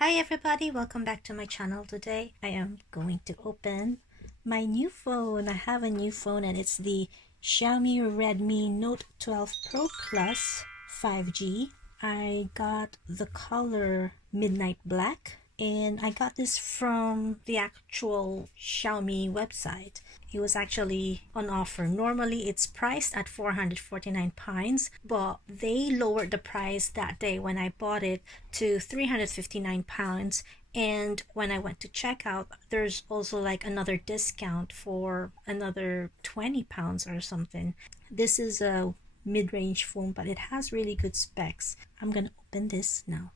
Hi everybody, welcome back to my channel. Today I am going to open my new phone. I have a new phone and it's the Xiaomi Redmi Note 12 Pro Plus 5G. I got the color Midnight Black and I got this from the actual Xiaomi website. It was actually on offer. Normally it's priced at £449, but they lowered the price that day when I bought it to £359. And when I went to checkout, there's also like another discount for another £20 or something. This is a mid-range phone, but it has really good specs. I'm gonna open this now.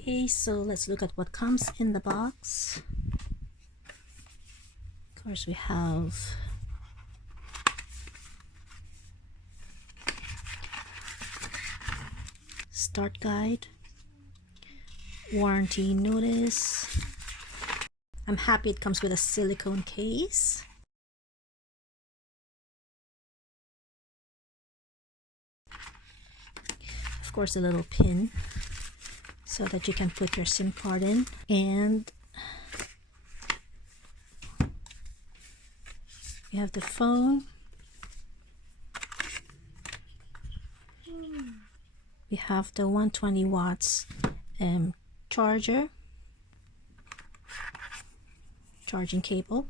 Okay, so let's look at what comes in the box. Of course, we have start guide, warranty notice. I'm happy it comes with a silicone case. Of course, a little pin so that you can put your SIM card in, and you have the phone. We have the 120 watts charging cable,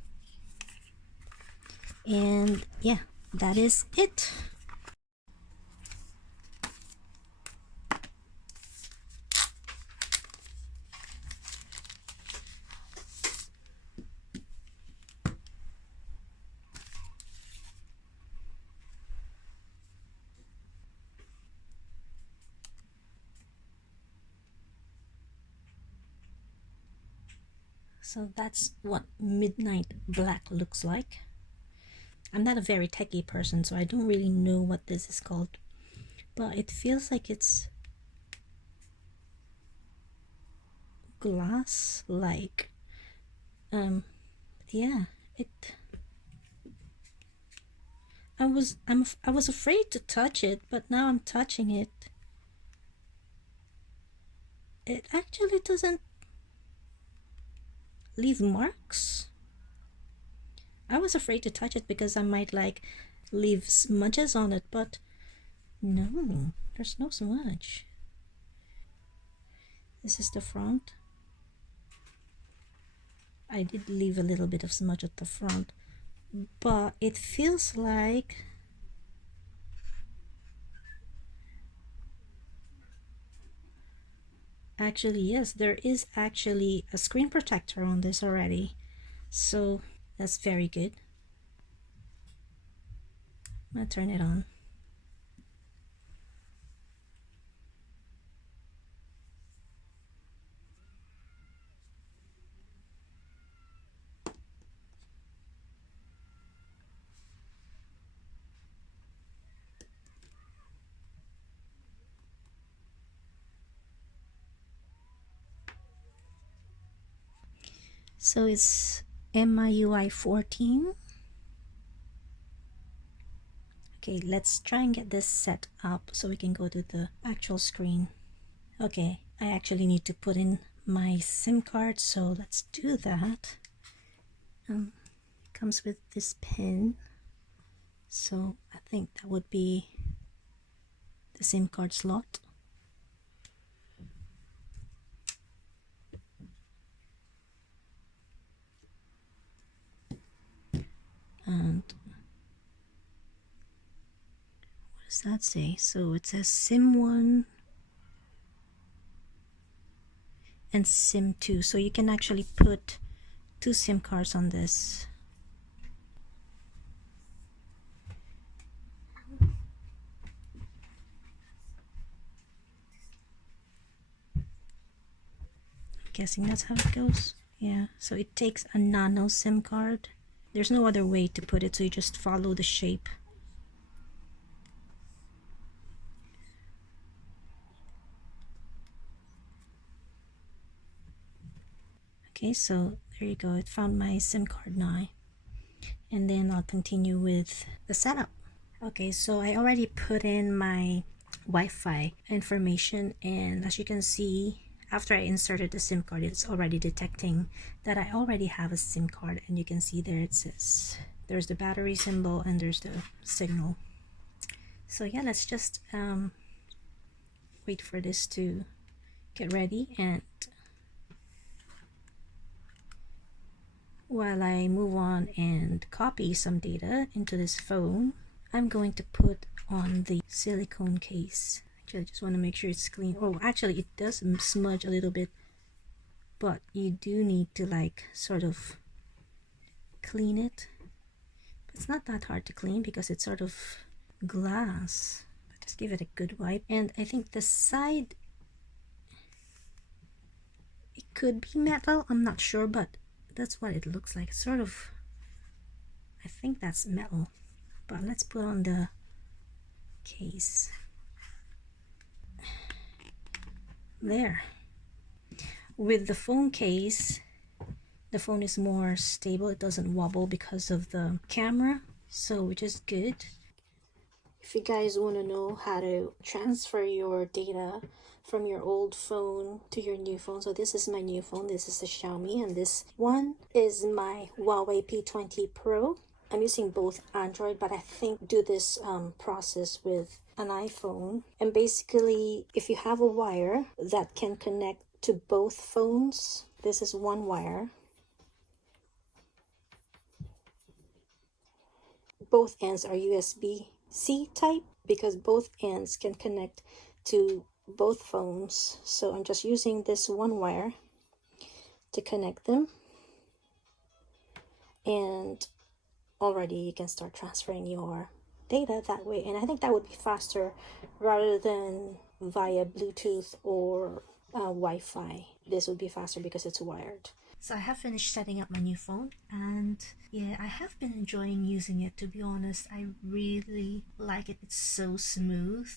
and yeah, that is it. So that's what Midnight Black looks like. I'm not a very techie person, so I don't really know what this is called, but it feels like it's glass like. Yeah, I was afraid to touch it, but now I'm touching it. It actually doesn't leave marks. I was afraid to touch it because I might like leave smudges on it, but no, there's no smudge. This is the front. I did leave a little bit of smudge at the front, but it feels like actually, yes, there is actually a screen protector on this already, so that's very good. I'm gonna turn it on. So it's MIUI 14. Okay, let's try and get this set up so we can go to the actual screen. Okay, I actually need to put in my SIM card, so let's do that. It comes with this pin, so I think that would be the SIM card slot. And what does that say? So it says SIM 1 and SIM 2, so you can actually put 2 SIM cards on this. I'm guessing that's how it goes. Yeah, so it takes a nano SIM card. There's no other way to put it, so you just follow the shape. Okay, so there you go. It found my SIM card now. and then I'll continue with the setup. Okay, so I already put in my Wi-Fi information, and as you can see, after I inserted the SIM card, it's already detecting that I already have a SIM card, and you can see there it says there's the battery symbol and there's the signal. So yeah, let's just wait for this to get ready, and while I move on and copy some data into this phone, I'm going to put on the silicone case. Actually, I just want to make sure it's clean. Oh, actually it does smudge a little bit, but you do need to like sort of clean it. It's not that hard to clean because it's sort of glass. But just give it a good wipe. And I think the side, it could be metal, I'm not sure, but that's what it looks like. Sort of, I think that's metal. But let's put on the case. There. With the phone case, the phone is more stable. It doesn't wobble because of the camera, so which is good. If you guys want to know how to transfer your data from your old phone to your new phone, so this is my new phone. This is the Xiaomi, and this one is my Huawei P20 Pro. I'm using both Android, but I think do this process with an iPhone. And basically, if you have a wire that can connect to both phones, this is one wire. Both ends are USB-C type because both ends can connect to both phones. So I'm just using this one wire to connect them. And already you can start transferring your data that way, and I think that would be faster rather than via Bluetooth or Wi-Fi. This would be faster because it's wired. So I have finished setting up my new phone, and yeah, I have been enjoying using it, to be honest. I really like it. It's so smooth,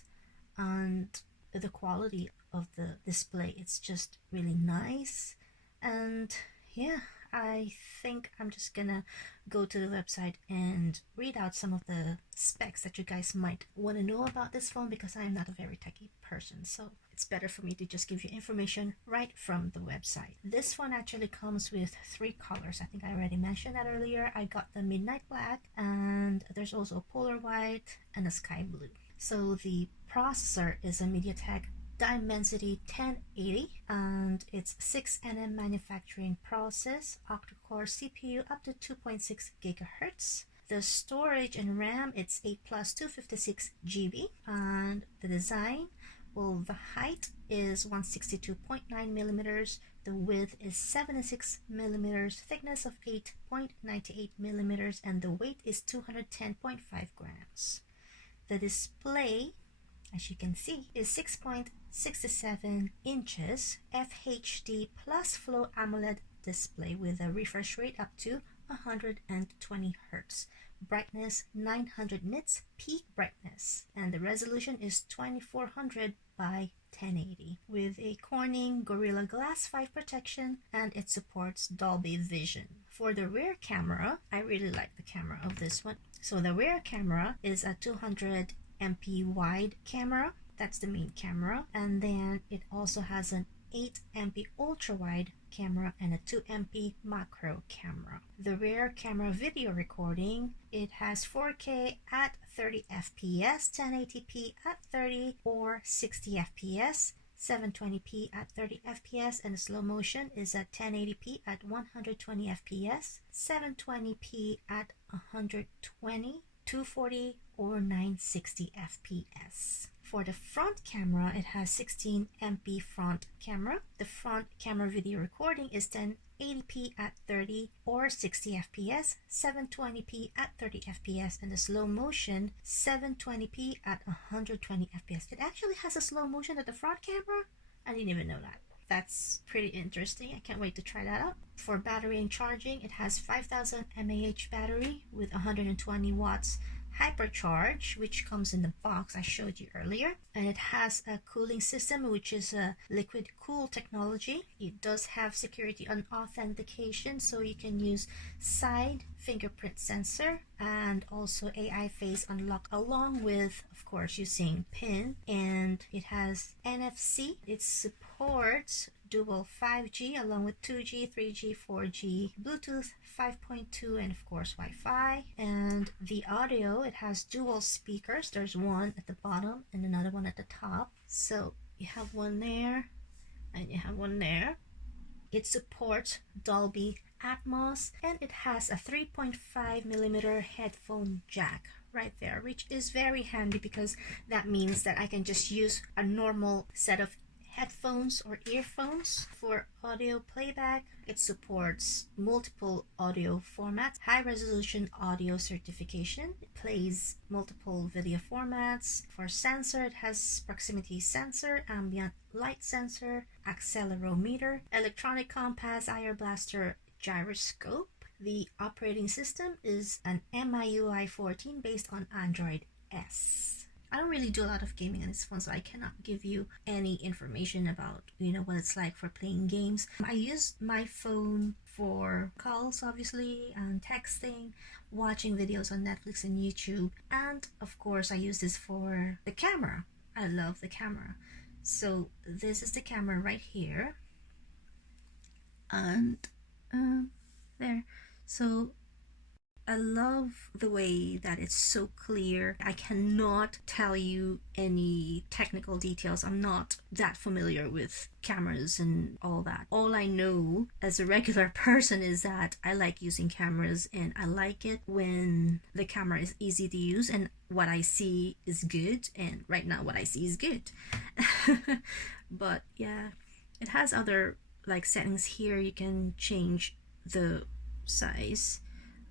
and the quality of the display, it's just really nice. And yeah, I think I'm just gonna go to the website and read out some of the specs that you guys might want to know about this phone, because I'm not a very techy person, so it's better for me to just give you information right from the website. This one actually comes with 3 colors. I think I already mentioned that earlier. I got the midnight black, and there's also a polar white and a sky blue. So the processor is a MediaTek Dimensity 1080, and it's 6nm manufacturing process, octa-core CPU up to 2.6 gigahertz. The storage and RAM, it's 8 plus 256 GB, and the design, well, the height is 162.9 millimeters, the width is 76 millimeters, thickness of 8.98 millimeters, and the weight is 210.5 grams. The display, as you can see, is 6.67 inches FHD plus Flow AMOLED display with a refresh rate up to 120 Hz. Brightness 900 nits peak brightness, and the resolution is 2400 by 1080 with a Corning Gorilla Glass 5 protection, and it supports Dolby Vision. For the rear camera, I really like the camera of this one. So the rear camera is a 200 MP wide camera. That's the main camera, and then it also has an 8 MP ultra wide camera and a 2 MP macro camera. The rear camera video recording, it has 4K at 30 fps, 1080p at 30 or 60 fps, 720p at 30 fps, and the slow motion is at 1080p at 120 fps, 720p at 120, 240 or 960 fps. For the front camera, it has 16 MP front camera. The front camera video recording is 1080p at 30 or 60 fps, 720p at 30 fps, and the slow motion 720p at 120 fps. It actually has a slow motion at the front camera. I didn't even know that. That's pretty interesting. I can't wait to try that out. For battery and charging, it has 5000 mAh battery with 120 watts hypercharge, which comes in the box I showed you earlier, and it has a cooling system which is a liquid cool technology. It does have security and authentication, so you can use side fingerprint sensor, and also AI face unlock, along with, of course, using PIN. And it has NFC. It supports dual 5G along with 2G, 3G, 4G, Bluetooth 5.2, and of course Wi-Fi. And the audio, it has dual speakers. There's one at the bottom and another one at the top. So you have one there and you have one there. It supports Dolby Atmos, and it has a 3.5mm headphone jack right there, which is very handy because that means that I can just use a normal set of headphones or earphones for audio playback. It supports multiple audio formats, high resolution audio certification. It plays multiple video formats. For sensor, it has proximity sensor, ambient light sensor, accelerometer, electronic compass, IR blaster, gyroscope. The operating system is an MIUI 14 based on Android S. I don't really do a lot of gaming on this phone, so I cannot give you any information about, what it's like for playing games. I use my phone for calls, obviously, and texting, watching videos on Netflix and YouTube, and of course I use this for the camera. I love the camera. So this is the camera right here, and there. So I love the way that it's so clear. I cannot tell you any technical details. I'm not that familiar with cameras and all that. All I know as a regular person is that I like using cameras, and I like it when the camera is easy to use and what I see is good, and right now what I see is good. But yeah, it has other settings here. You can change the size,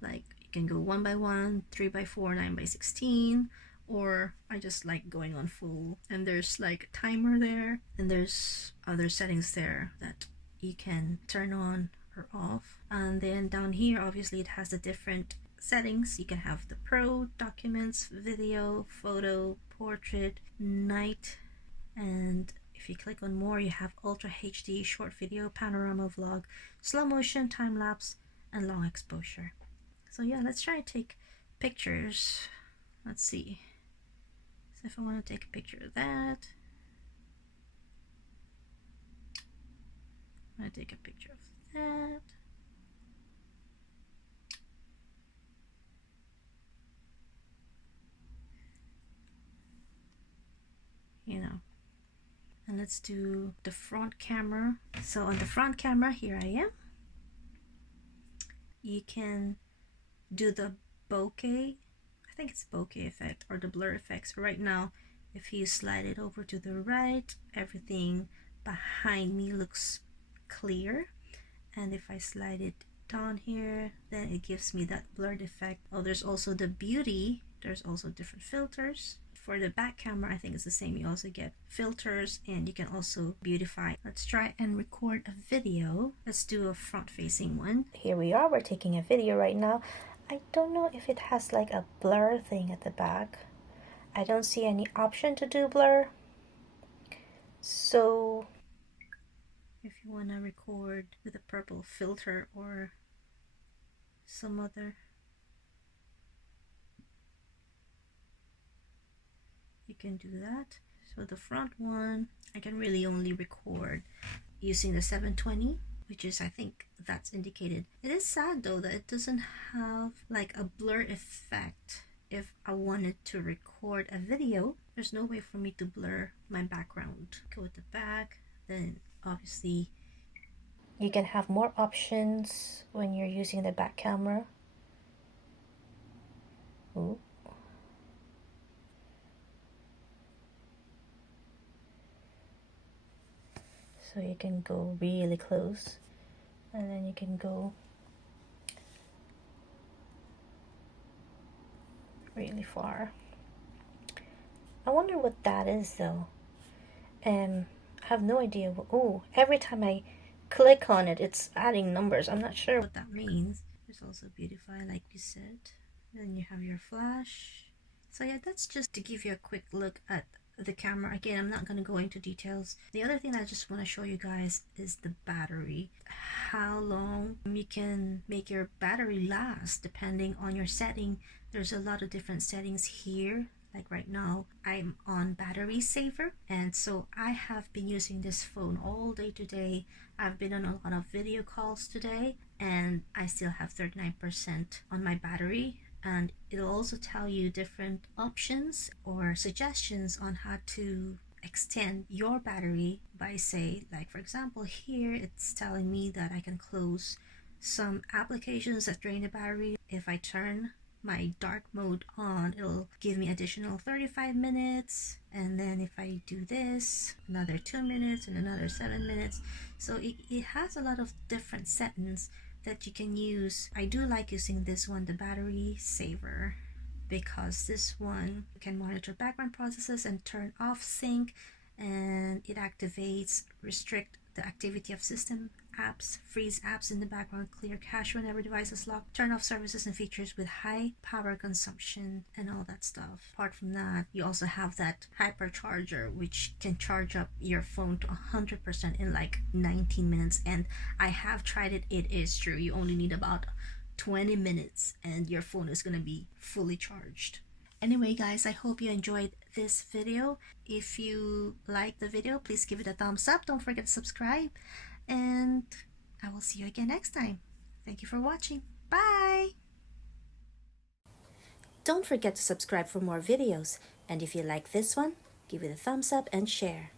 like you can go 1x1, 3x4, 9x16, or I just like going on full. And there's a timer there, and there's other settings there that you can turn on or off. And then down here, obviously it has the different settings. You can have the Pro, documents, video, photo, portrait, night, and if you click on more, you have Ultra HD, short video, panorama vlog, slow motion, time lapse, and long exposure. So yeah, let's try to take pictures. Let's see. So if I want to take a picture of that, I'm going to take a picture of that. And let's do the front camera. So on the front camera, here I am. You can do the bokeh, I think it's bokeh effect, or the blur effects. Right now, if you slide it over to the right, everything behind me looks clear. And if I slide it down here, then it gives me that blurred effect. Oh, there's also the beauty. There's also different filters. For the back camera, I think it's the same. You also get filters, and you can also beautify. Let's try and record a video. Let's do a front-facing one. Here we are. We're taking a video right now. I don't know if it has a blur thing at the back. I don't see any option to do blur. So if you want to record with a purple filter or some other, you can do that. So the front one, I can really only record using the 720, which is, I think that's indicated. It is sad though that it doesn't have a blur effect. If I wanted to record a video, there's no way for me to blur my background. Go with the back, then obviously you can have more options when you're using the back camera. Ooh. So you can go really close, and then you can go really far. I wonder what that is though. I have no idea. Oh, every time I click on it, it's adding numbers. I'm not sure what that means. There's also beautify, like you said. Then you have your flash. So yeah, that's just to give you a quick look at the camera. Again, I'm not going to go into details. The other thing I just want to show you guys is the battery. How long you can make your battery last depending on your setting. There's a lot of different settings here. Like right now, I'm on battery saver, and so I have been using this phone all day today. I've been on a lot of video calls today, and I still have 39% on my battery. And it'll also tell you different options or suggestions on how to extend your battery by, say, like for example here it's telling me that I can close some applications that drain the battery. If I turn my dark mode on, it'll give me additional 35 minutes, and then if I do this, another 2 minutes and another 7 minutes. So it has a lot of different settings that you can use. I do like using this one, the battery saver, because this one can monitor background processes and turn off sync, and it activates, restrict the activity of system apps, freeze apps in the background, clear cache whenever device is locked, turn off services and features with high power consumption, and all that stuff. Apart from that, you also have that hypercharger, which can charge up your phone to 100% in like 19 minutes. And I have tried it. It is true. You only need about 20 minutes and your phone is going to be fully charged. Anyway guys, I hope you enjoyed this video. If you like the video, please give it a thumbs up. Don't forget to subscribe, and I will see you again next time. Thank you for watching. Bye! Don't forget to subscribe for more videos, and if you like this one, give it a thumbs up and share.